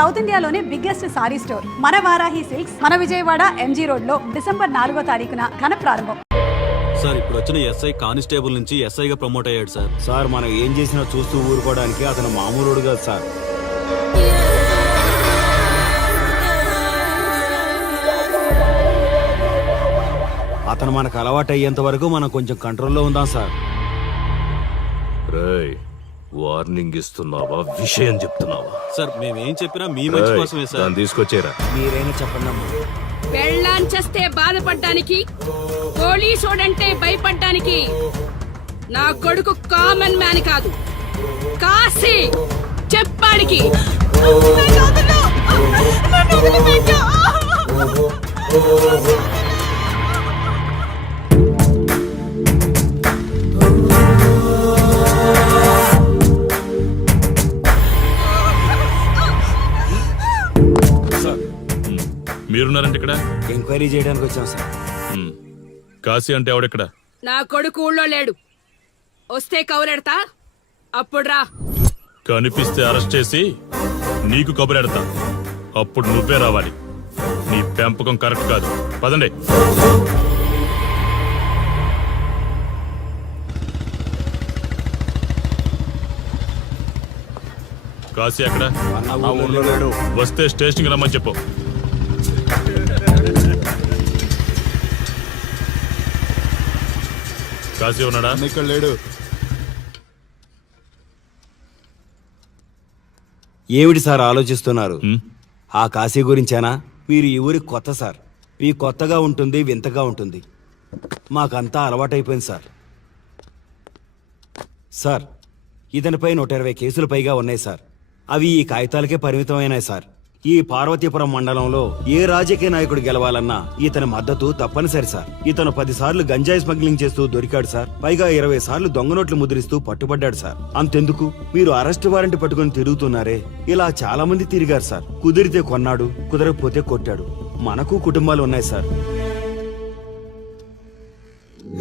South ఇండియాలోనే biggest sorry store మన Varahi silks మన విజయవాడ ఎంజీ రోడ్ లో డిసెంబర్ 4వ తారీఖున ఘన ప్రారంభం. సార్ ఇప్పుడు వచ్చిన ఎస్ఐ కానిస్టేబుల్ నుంచి ఎస్ఐగా ప్రమోట్ అయ్యాడు సార్. సార్ మనం ఏం చేసినా చూస్తూ ఊరుకోవడానికి అతను మామూలుడు కాదు సార్. అతను మనకు అలవాటు అయ్యేంత వరకు మనం కొంచెం కంట్రోల్లో ఉందాం సార్. రేయ్, వార్నింగ్ ఇస్తున్నావా విషయం చెప్తున్నావా? సార్ మేమేం చెప్పినా మీ మంచి కోసమే సార్. దాన్ని తీసుకొచ్చేరా. మీరైనా చెప్పండి అమ్మా. పెళ్ళాంచేస్తే బాధపడ్డానికి, పోలీసోడంటే భయపడ్డానికి నా కొడుకు కామన్ మ్యాన్ కాదు, కాశీ చెప్పాడికి. మీరున్నారంటే ఇక్కడ ఎంక్వైరీ చేయడానికి వచ్చాం సార్. కాశీ అంటే ఎవడెక్కడ? నా కొడుకు ఊళ్ళో లేడు, వస్తే కౌరెడతా, అప్పుడు రా. కనిపిస్తే అరెస్ట్ చేసి నీకు కబురెడతా, అప్పుడు నువ్వే రావాలి. నీ పెంపకం కరెక్ట్ కాదు. పదండి. కాశీ ఎక్కడ? వస్తే స్టేషన్కి రమ్మని చెప్పు. కాశీ ఉన్నాడా? ఇక్కడ లేడు. ఏమిటి సార్ ఆలోచిస్తున్నారు? ఆ కాశీ గురించేనా? మీరు ఈ ఊరికి కొత్త సార్. మీ కొత్తగా ఉంటుంది, వింతగా ఉంటుంది. మాకంతా అలవాటైపోయింది సార్. సార్, ఇతనిపై 120 కేసులు పైగా ఉన్నాయి సార్. అవి ఈ కాగితాలకే పరిమితమైనాయి సార్. ఈ పార్వతీపురం మండలంలో ఏ రాజకీయ నాయకుడు గెలవాలన్నా ఇతని మద్దతు తప్పనిసరి సార్. ఇతను 10 సార్లు గంజాయి స్మగ్లింగ్ చేస్తూ దొరికాడు సార్. పైగా 20 సార్లు దొంగ నోట్లు ముద్రిస్తూ పట్టుబడ్డాడు సార్. అంతెందుకు, మీరు అరెస్ట్ వారెంట్ పట్టుకుని తిరుగుతున్నారే, ఇలా చాలా మంది తిరిగారు సార్. కుదిరితే కొన్నాడు, కుదరకపోతే కొట్టాడు. మనకు కుటుంబాలు ఉన్నాయి సార్.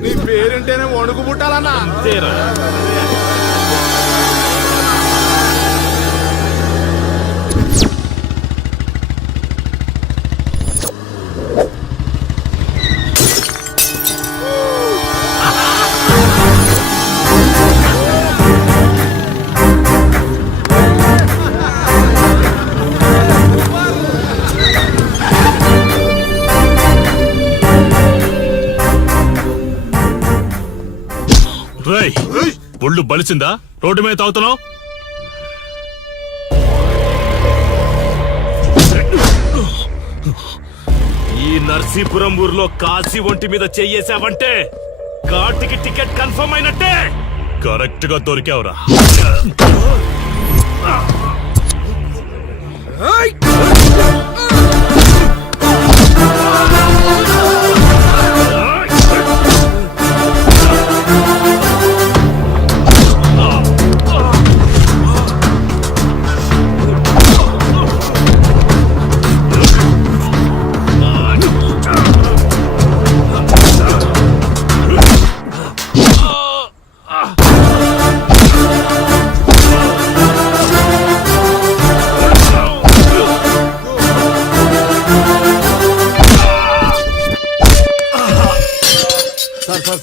నీ పేరుంటేనే వణుకు పుట్టాలన్నా. ఒళ్ళు బలిసిందా? రోడ్డు మీద తాగుతున్నావు? ఈ నర్సీపురం ఊర్లో కాశీ ఒంటి మీద చెయ్యేసావంటే కాటికి టికెట్ కన్ఫర్మ్ అయినట్టే. కరెక్ట్ గా దొరికావురా.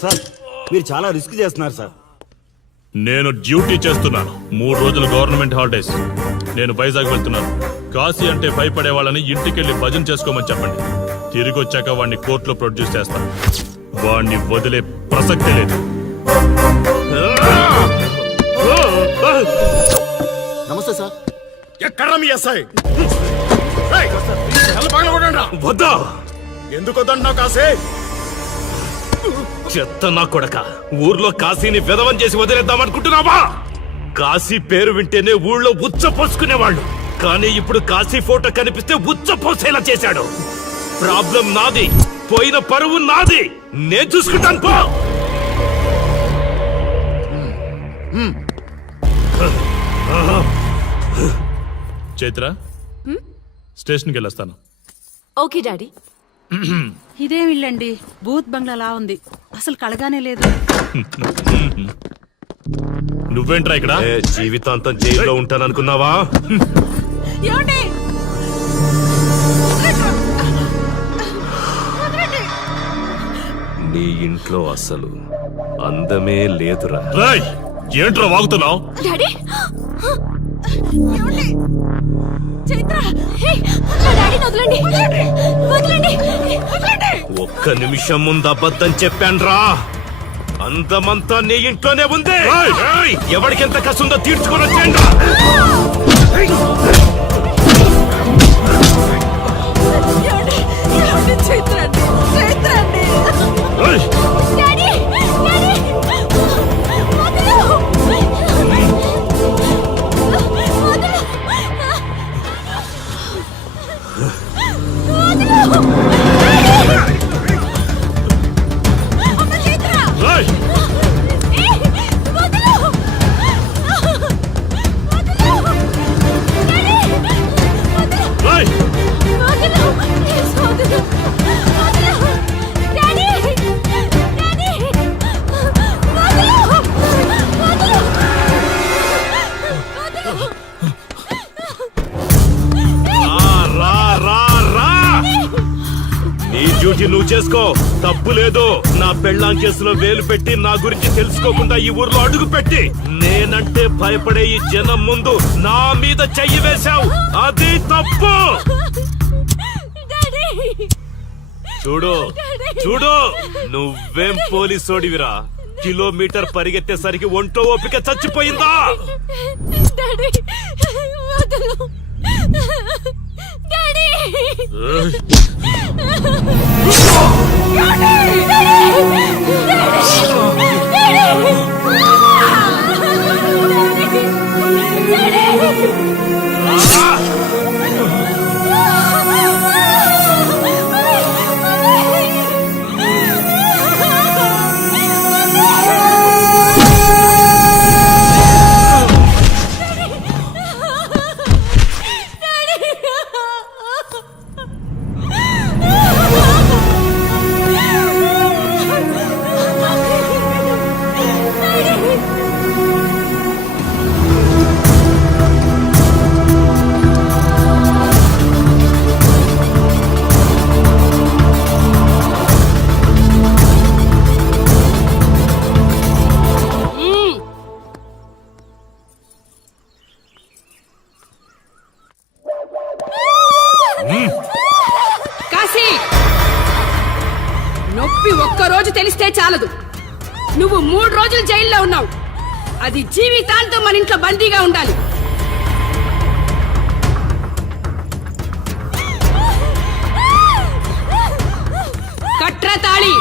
సార్, మీరు చాలా రిస్క్ చేస్తున్నారు సార్. నేను డ్యూటీ చేస్తున్నాను. 3 రోజులు గవర్నమెంట్ హాలిడేస్. నేను వైజాగ్ వెళ్తున్నాను. కాశీ అంటే భయపడే వాళ్ళని ఇంటికెళ్ళి భజన చేసుకోమని చెప్పండి. తిరిగి వచ్చాక వాడిని కోర్టులో ప్రొడ్యూస్ చేస్తాను. వాడిని వదిలే ప్రసక్తే లేదు. నమస్తే సార్. ఎక్కడ మీ ఎస్ఐ? వద్దా? ఎందుకు వద్దంటున్నావు కాశీ? చెత్త నా కొడక, ఊర్లో కాశీని విధవం చేసి వదిలేద్దామనుకుంటున్నావా? కాశీ పేరు వింటేనే ఊళ్ళో ఉచ్చ పోసుకునేవాళ్ళు, కానీ ఇప్పుడు కాశీ ఫోటో కనిపిస్తే ఉచ్చ పోసేలా చేశాడు. ప్రాబ్లం నాది, పోయిన పరువు నాది. నేను చూసుకుంటాను పో. చైత్ర, స్టేషన్కి వెళ్ళొస్తాను. Okay daddy. ఇదేం ఇల్లండి, బూత్ బంగ్లాలా ఉంది, అసలు కళగానే లేదు. నువ్వేంట్రా ఇక్కడ? జీవితాంతం జైల్లో ఉంటాననుకున్నావా? ఏమండి ఇంట్లో అసలు అందమే లేదురా. రాయ్ ఏంట్రా వాగుతున్నావు? డాడీ ఏమండి? చైత్ర హే, నా డాడీని వదలండి వదలండి వదలండి. ఒక్క నిమిషం ముందు అబద్ధం చెప్పాన్రా. అందమంతా నీ ఇంట్లోనే ఉంది. ఎవరికెంత కసుందో తీర్చుకొని వచ్చేయండి. ఏమండి? ఏమండి? చైత్ర అండి చైత్ర అండి. డాడీ డాడీ వదలు నువ్వు చేసుకో, తప్పు లేదు. నా పెళ్ళాం కేసులో వేలు పెట్టి నా గురించి తెలుసుకోకుండా ఈ ఊర్లో అడుగు పెట్టి నేనంటే భయపడే ఈ జనం ముందు నా మీద చెయ్యి వేశావు. అది తప్పు. చూడు చూడు, నువ్వేం పోలీసోడివిరా. కిలోమీటర్ పరిగెత్తేసరికి ఒంట్లో ఓపిక చచ్చిపోయిందా? డాడీ వదలు డాడీ. కాశీ, నొప్పి ఒక్కరోజు తెలిస్తే చాలదు. నువ్వు 3 రోజులు జైల్లో ఉన్నావు. అది జీవితాంతం మన ఇంట్లో బందీగా ఉండాలి. కట్రా తాళి.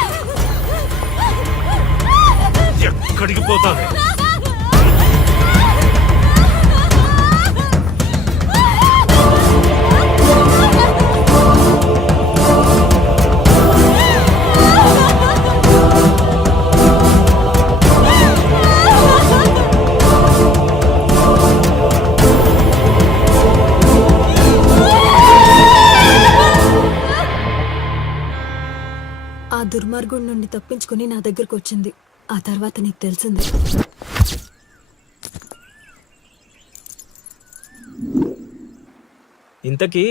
ఎక్కడికి పోతాను? ఆ దుర్మార్గుడి నుండి తప్పించుకుని నా దగ్గరకు వచ్చింది. ఆ తర్వాత నీకు తెలిసింది. ఇంతకీ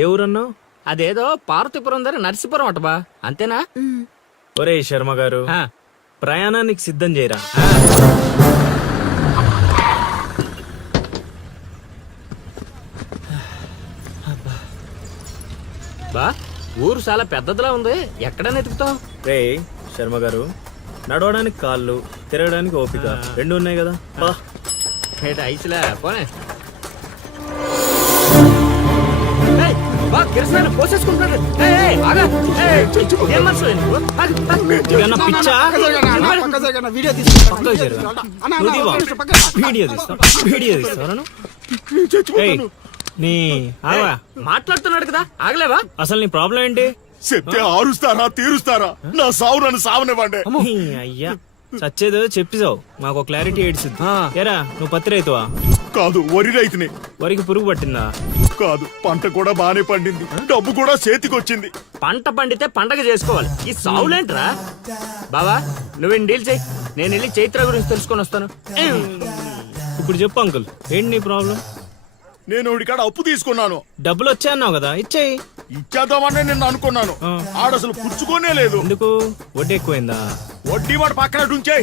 ఏ ఊరన్నావు? అదేదో పార్వతీపురం దగ్గర నరసీపురం అటబా, అంతేనా? ఒరే శర్మ గారు, ప్రయాణానికి సిద్ధం చేయరా. బా, ఊరు చాలా పెద్దదిలా ఉంది. ఎక్కడైనా ఎతుకుతావు? రే శర్మ గారు, నడవడానికి కాళ్ళు, తిరగడానికి ఓపిక రెండు ఉన్నాయి కదా. ఐసులా పోనే. పోసేసుకుంటాడు. మాట్లాడుతున్నాడు కదా, ఆగలేవా? అసలు నీ ప్రాబ్లం ఏంటి? చెప్తే ఆరుస్తారా తీరుస్తారా? నా సావు నన్ను సావనివ్వండి. అయ్యా చచ్చేదో చెప్పిసావు, మాకు క్లారిటీ ఏడ్చింది. ఏరా, నువ్వు పత్తి రైతువా? కాదు, వరి రైతుని. వరికి పురుగు పట్టిందా? కాదు, పంట కూడా బానే పండింది, డబ్బు కూడా చేతికొచ్చింది. పంట పండితే పండగ చేసుకోవాలి, ఈ సావులేంట్రా? బావా, నువ్వేం డీల్ చేయి, నేను వెళ్ళి చైత్ర గురించి తెలుసుకొని వస్తాను. ఇప్పుడు చెప్పు అంకుల్, ఏంటి నీ ప్రాబ్లం? నేను ఒకటికాడ అప్పు తీసుకున్నాను. డబ్బులు వచ్చాయన్నావు కదా, ఇచ్చేయి. ఇచ్చేద్దామని నిన్ను అనుకున్నాను ఆడసలు పుచ్చుకోనే లేదు. ఎందుకు వడ్డీ ఎక్కువైందా? వడ్డీ వాడు పక్కన ఉంచే.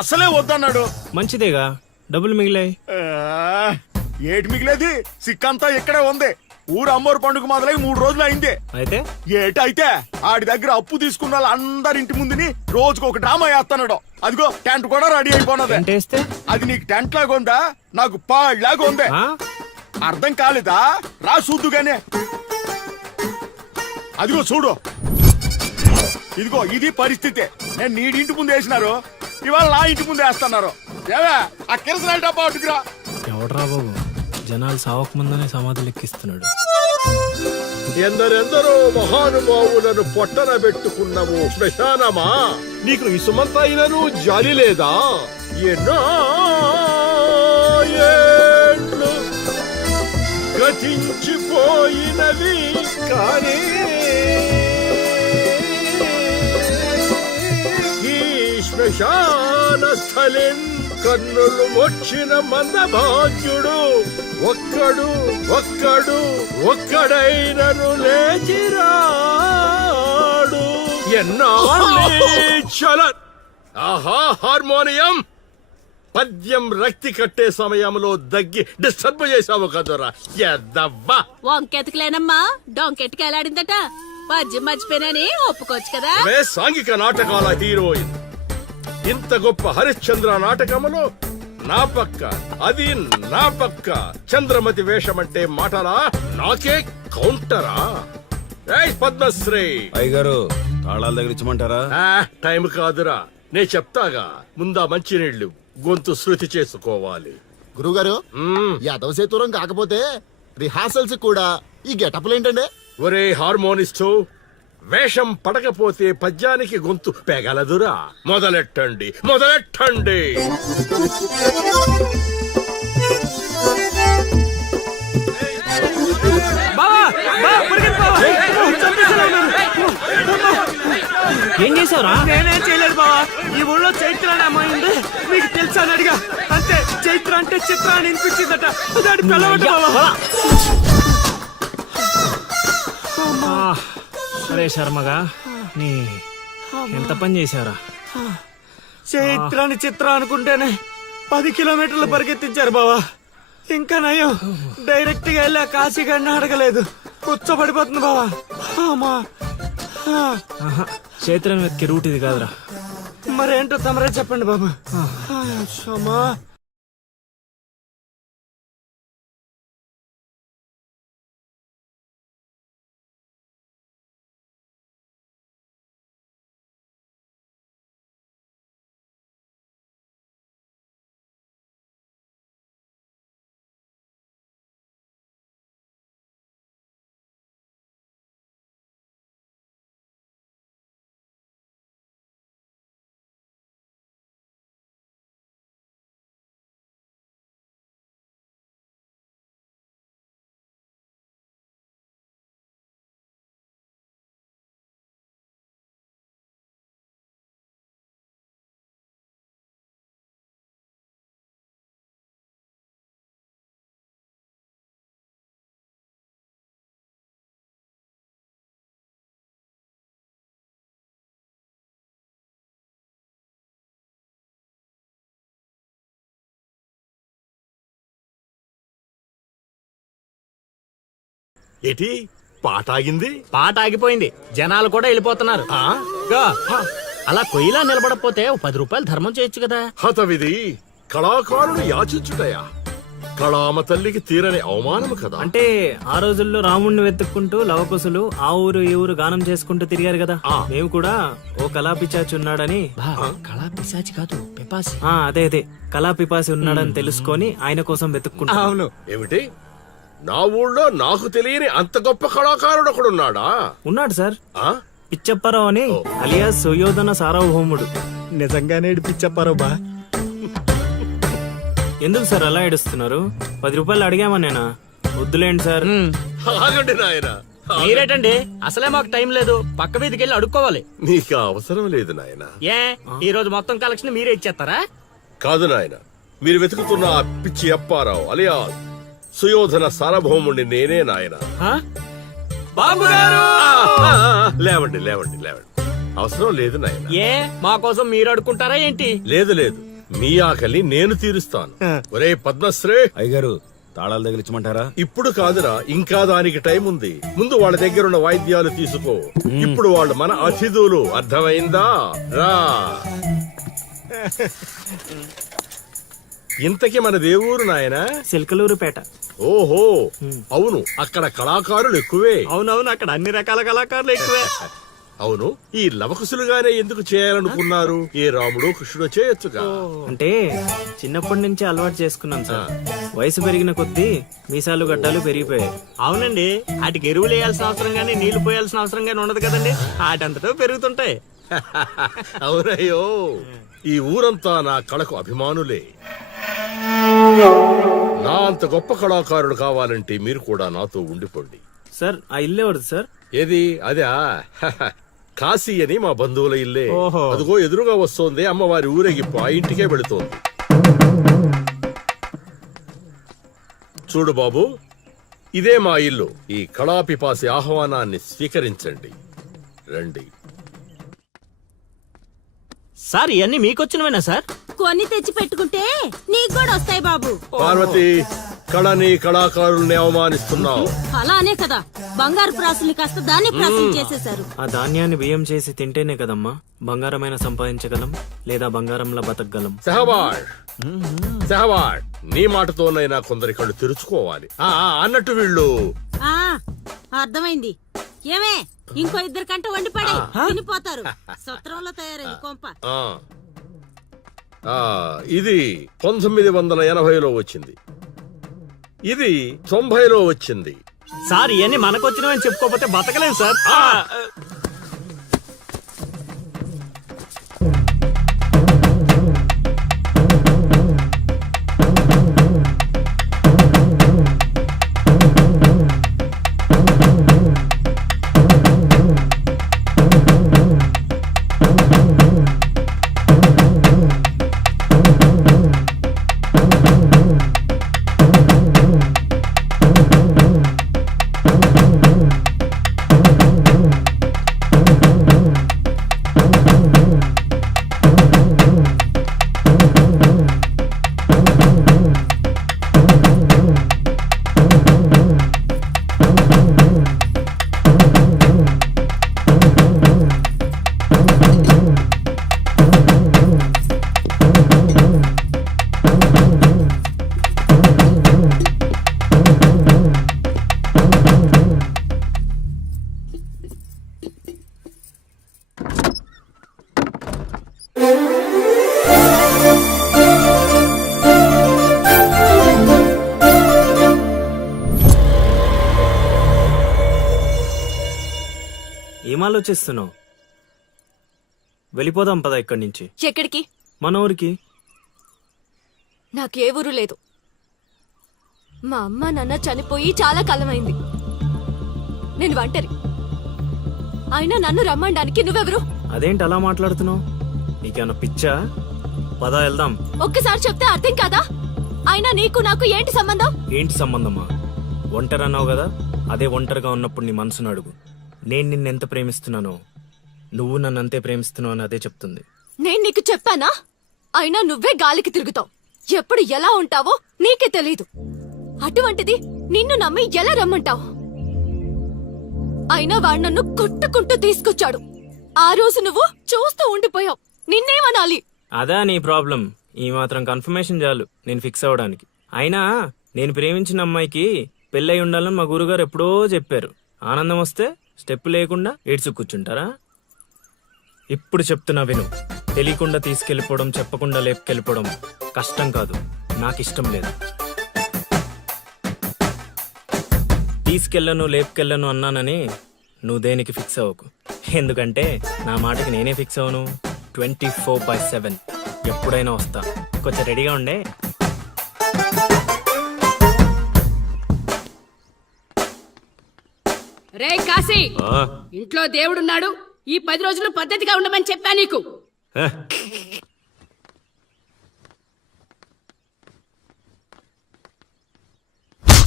అసలే వద్దన్నాడు. మంచిదేగా, డబ్బులు మిగిలాయి. ఆ, ఏటి మిగిలేది? సిక్కంతా ఇక్కడే ఉంది. ఊరు అమ్మోరు పండుగ మొదలై 3 రోజులు అయింది. అయితే ఏటైతే ఆడి దగ్గర అప్పు తీసుకున్న వాళ్ళు అందరి ఇంటి ముందుని రోజుకు ఒక డ్రామా వేస్తున్నాడు. అదిగో టెంట్ కూడా రెడీ అయిపోయినది. టెంటేస్తే అది నీకు టెంట్ లాగా ఉందా, నాకు పాళ్ళలాగా ఉంది. ఆ? అర్థం కాలేదా? రా చూద్దుగానే. అదిగో చూడు, ఇదిగో ఇది పరిస్థితి. నేను నీడింటి ముందు వేసినారు, ఇవాళ నా ఇంటి ముందు వేస్తున్నారు. ఏవే ఆ కిరసనాయిల డబ్బా అటుకురా. ఎవడరా బాబు, జనాలు సావక ముందనే సమాధులు ఎక్కిస్తున్నాడు. ఎందరెందరో మహానుభావులను పొట్టన పెట్టుకున్నావు శ్మశానమా, నీకు ఇసుమంతైనను జాలి లేదా? ఎన్నో ఏండ్లు గతించిపోయినవి కానీ ఈ శ్మశాన స్థలిన్ కన్నులు వచ్చిన మందభాగ్యుడు ఒక్కడైనను లేచిరాడు. చల ఆహా హార్మోనియం పద్యం రక్తి కట్టే సమయంలో దగ్గి డిస్టర్బ్ చేశావు కదరా ఎద్దవ్వా. వంకెతకలేనమ్మా, డొంకెట్టుకు ఎలాడిందట. పద్యం మర్చిపోయినని ఒప్పుకోవచ్చు కదా. సాంఘిక నాటకాల హీరోయిన్ ఇంత గొప్ప హరిశ్చంద్ర నాటకములో నా పక్క చంద్రమతి వేషమంటే మాటలా, నాకే కౌంటరా? పద్మశ్రీ అయ్యగారు తాళాల దగ్గర ఇచ్చమంటారా? టైం కాదురా, నే చెప్తాగా. ముందా మంచినీళ్లు గొంతు శృతి చేసుకోవాలి. గురుగారు యాదవ సేతురం కాకపోతే రిహార్సల్స్ కూడా ఈ గెటప్లు ఏంటండి? ఒరే హార్మోనిస్టు, వేషం పడకపోతే పద్యానికి గొంతు పెగలదురా. మొదలెట్టండి. ఏం చేసావురా? నేనేం చేయలేదు బావా. ఈ ఊళ్ళో చైత్ర అనే అమ్మాయి ఉంది, మీకు తెలుసా అని అడిగా. అంతే, చైత్ర అంటే చిత్ర అని అనిపించిందట. దాని పిల్లవట బావా. అరే శర్మగా, నీ ఎంత పని చేశారా? చైత్రాన్ని చిత్ర అనుకుంటేనే 10 కిలోమీటర్లు పరిగెత్తించారు బావా. ఇంకా నయం, డైరెక్ట్ గా వెళ్ళా కాశీగాడిని అడగలేదు. కూర్చోబడిపోతుంది బావా. క్షేత్రం వెతికి రూట్ ఇది కాదురా. మరేంటో తమరే చెప్పండి బాబు. ఏటి పాట ఆగింది? పాట ఆగిపోయింది, జనాలు కూడా వెళ్ళిపోతున్నారు. అలా కొయ్యిలా నిలబడపోతే 10 రూపాయలు ధర్మం చేయొచ్చు కదా. హతవిధి కళాకారుడు యాచించుటయా? కళామ తల్లికి తీరని అవమానము కదా. అంటే ఆ రోజుల్లో రాముణ్ణి వెతుక్కుంటూ లవకుశులు ఆ ఊరు ఈ ఊరు గానం చేసుకుంటూ తిరిగారు కదా. మేము కూడా ఓ కళా పిశాచి ఉన్నాడని. కళా పిశాచి కాదు, పిపాసి. అదే కళా పిపాసి ఉన్నాడని తెలుసుకొని ఆయన కోసం వెతుక్కుంటా. అవును. ఏమిటి, నా ఊళ్ళో నాకు తెలియని అంత గొప్ప కళాకారుడు ఒకడున్నాడా? ఉన్నాడు సార్, పిచ్చప్పారావు అని, అలియాస్ సుయోధన సార్వభౌముడు. నిజంగానే పిచ్చప్పారావు బా. ఎందుకు సార్ అలా ఏడుస్తున్నారు? 10 రూపాయలు అడిగామా నేనా? వద్దులేండి సార్. ఆగండి నాయన. మీరేటండి, అసలే మాకు టైం లేదు. పక్క వీధికి వెళ్ళి అడుక్కోవాలి. నీకు అవసరం లేదు నాయన. ఈ రోజు మొత్తం కలెక్షన్ మీరే ఇచ్చేస్తారా? కాదు నాయన, మీరు వెతుకుతున్న ఆ పిచ్చి అప్పారావు అలియా సుయోధన సార్వభౌముణ్ణి నేనే నాయన. బాబు గారు లేవండి లేవండి లేవండి, అవసరం లేదు నాయన. ఏ మా కోసం మీరు అడుకుంటారా ఏంటి? లేదు లేదు, మీ ఆకలి నేను తీరుస్తాను. ఒరే పద్మశ్రీ, అయ్యగారు తాళాలు తగిలించమంటారా? ఇప్పుడు కాదురా, ఇంకా దానికి టైం ఉంది. ముందు వాళ్ళ దగ్గరున్న వాయిద్యాలు తీసుకో. ఇప్పుడు వాళ్ళు మన అతిథులు, అర్థమైందా? రా. ఇంతకీ మన దేవురు నాయనా? సిల్కలూరుపేట. ఓహో, అవును, అక్కడ కళాకారులు ఎక్కువే. అవునవును, అక్కడ అన్ని రకాల కళాకారులు ఎక్కువే. అవును, ఈ లవకుశులుగానే ఎందుకు చేయాలనుకున్నారు? ఏ రాముడు కృష్ణుడు చేయొచ్చుగా. అంటే చిన్నప్పటి నుంచి అలవాటు చేసుకున్నాం సార్. వయసు పెరిగిన కొద్దీ మీసాలు గడ్డాలు పెరిగిపోయాయి. అవునండి, వాటికి ఎరువులు వేయాల్సిన అవసరం గానీ నీళ్లు పోయాల్సిన అవసరం గానీ ఉండదు కదండి, వాటంతటో పెరుగుతుంటాయి. అవునయ్యో, ఈ ఊరంతా నా కళకు అభిమానులే. నా అంత గొప్ప కళాకారుడు కావాలంటే మీరు కూడా నాతో ఉండిపోండి. సార్ ఆ ఇల్లు ఎవరిది సార్? ఏది అదా? కాశీ అని మా బంధువుల ఇల్లే. ఓహో. అదిగో ఎదురుగా వస్తోంది అమ్మవారి ఊరేగింపు, ఆ ఇంటికే వెళుతోంది. చూడు బాబు, ఇదే మా ఇల్లు. ఈ కళాపిపాసి ఆహ్వానాన్ని స్వీకరించండి. రండి. సార్ ఇవన్నీ మీకొచ్చినవేనా సార్? కొన్ని తెచ్చి పెట్టుకుంటే నీకు కూడా వస్తాయి బాబు. పార్వతి, కళని కళాకారుల్ని అవమానిస్తున్నావు. అలానే కదా బంగారు ప్రాసుల్ని కాస్త దాన్ని ప్రాసులు చేసేశారు. ఆ ధాన్యాన్ని బియ్యం చేసి తింటేనే కదమ్మా బంగారమైన సంపాదించగలం, లేదా బంగారంలా బతకగలం. సెహబాష్ సెహబాష్, నీ మాటతోనైనా కొందరి కళ్ళు తెరుచుకోవాలి. అన్నట్టు వీళ్ళు ఆ అర్థమైంది. ఏమే ఇంకో ఇద్దరు కంట వండి పడే తినిపోతారు. సత్రంలో తయారైంది కొంప. ఇది 1980లో వచ్చింది, ఇది 90లో వచ్చింది. సార్ ఇవన్నీ మనకొచ్చినవని చెప్పుకోకపోతే బతకలేదు సార్. ఏం ఆలోచిస్తున్నావు? వెళ్ళిపోదాం పద ఇక్కడి నుంచి. ఎక్కడికి? మన ఊరికి. నాకే ఊరు లేదు. మా అమ్మ నాన్న చనిపోయి చాలా కాలమైంది. నేను ఒంటరి. అయినా నన్ను రమ్మడానికి నువ్వెవరు? అదేంటి అలా మాట్లాడుతున్నావు? నీకేమన్నా పిచ్చా? పద వెళ్దాం. ఒక్కసారి చెప్తే అర్థం కాదా? అయినా నీకు నాకు ఏంటి సంబంధం? ఏంటి సంబంధమా? ఒంటరి అన్నావు కదా, అదే ఒంటరిగా ఉన్నప్పుడు నీ మనసును అడుగు. నేను నిన్నెంత ప్రేమిస్తున్నానో నువ్వు నన్ను అంతే ప్రేమిస్తున్నావు అని అదే చెప్తుంది. నేను నీకు చెప్పానా? అయినా నువ్వే గాలికి తిరుగుతావు. ఎప్పుడు ఎలా ఉంటావో నీకే తెలీదు. అటువంటిది నిన్ను నమ్మి ఎలా రమ్మంటావు? అయినా వాడు నన్ను కొట్టుకుంటూ తీసుకొచ్చాడు. ఆ రోజు నువ్వు చూస్తూ ఉండిపోయావు. నిన్నేమనాలి? అదా నీ ప్రాబ్లం? ఈ మాత్రం కన్ఫర్మేషన్ చాలు నేను ఫిక్స్ అవ్వడానికి. అయినా నేను ప్రేమించిన అమ్మాయికి పెళ్ళై ఉండాలని మా గురుగారు ఎప్పుడో చెప్పారు. ఆనందం వస్తే స్టెప్ లేకుండా ఏడ్చు కూర్చుంటారా? ఇప్పుడు చెప్తున్నా విను. తెలియకుండా తీసుకెళ్లిపోవడం, చెప్పకుండా లేపుకెళ్ళిపోవడం కష్టం కాదు, నాకిష్టం లేదు. తీసుకెళ్ళను లేపుకెళ్ళను అన్నానని నువ్వు దేనికి ఫిక్స్ అవ్వకు. ఎందుకంటే నా మాటకి నేనే ఫిక్స్ అవను. 24/7 ఎప్పుడైనా వస్తా. కొంచెం రెడీగా ఉండే. రే కాశీ, ఇంట్లో దేవుడున్నాడు. ఈ 10 రోజులు పద్ధతిగా ఉండమని చెప్పా నీకు.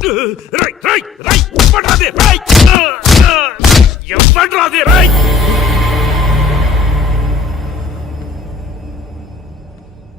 రై రై రై పడాదే రై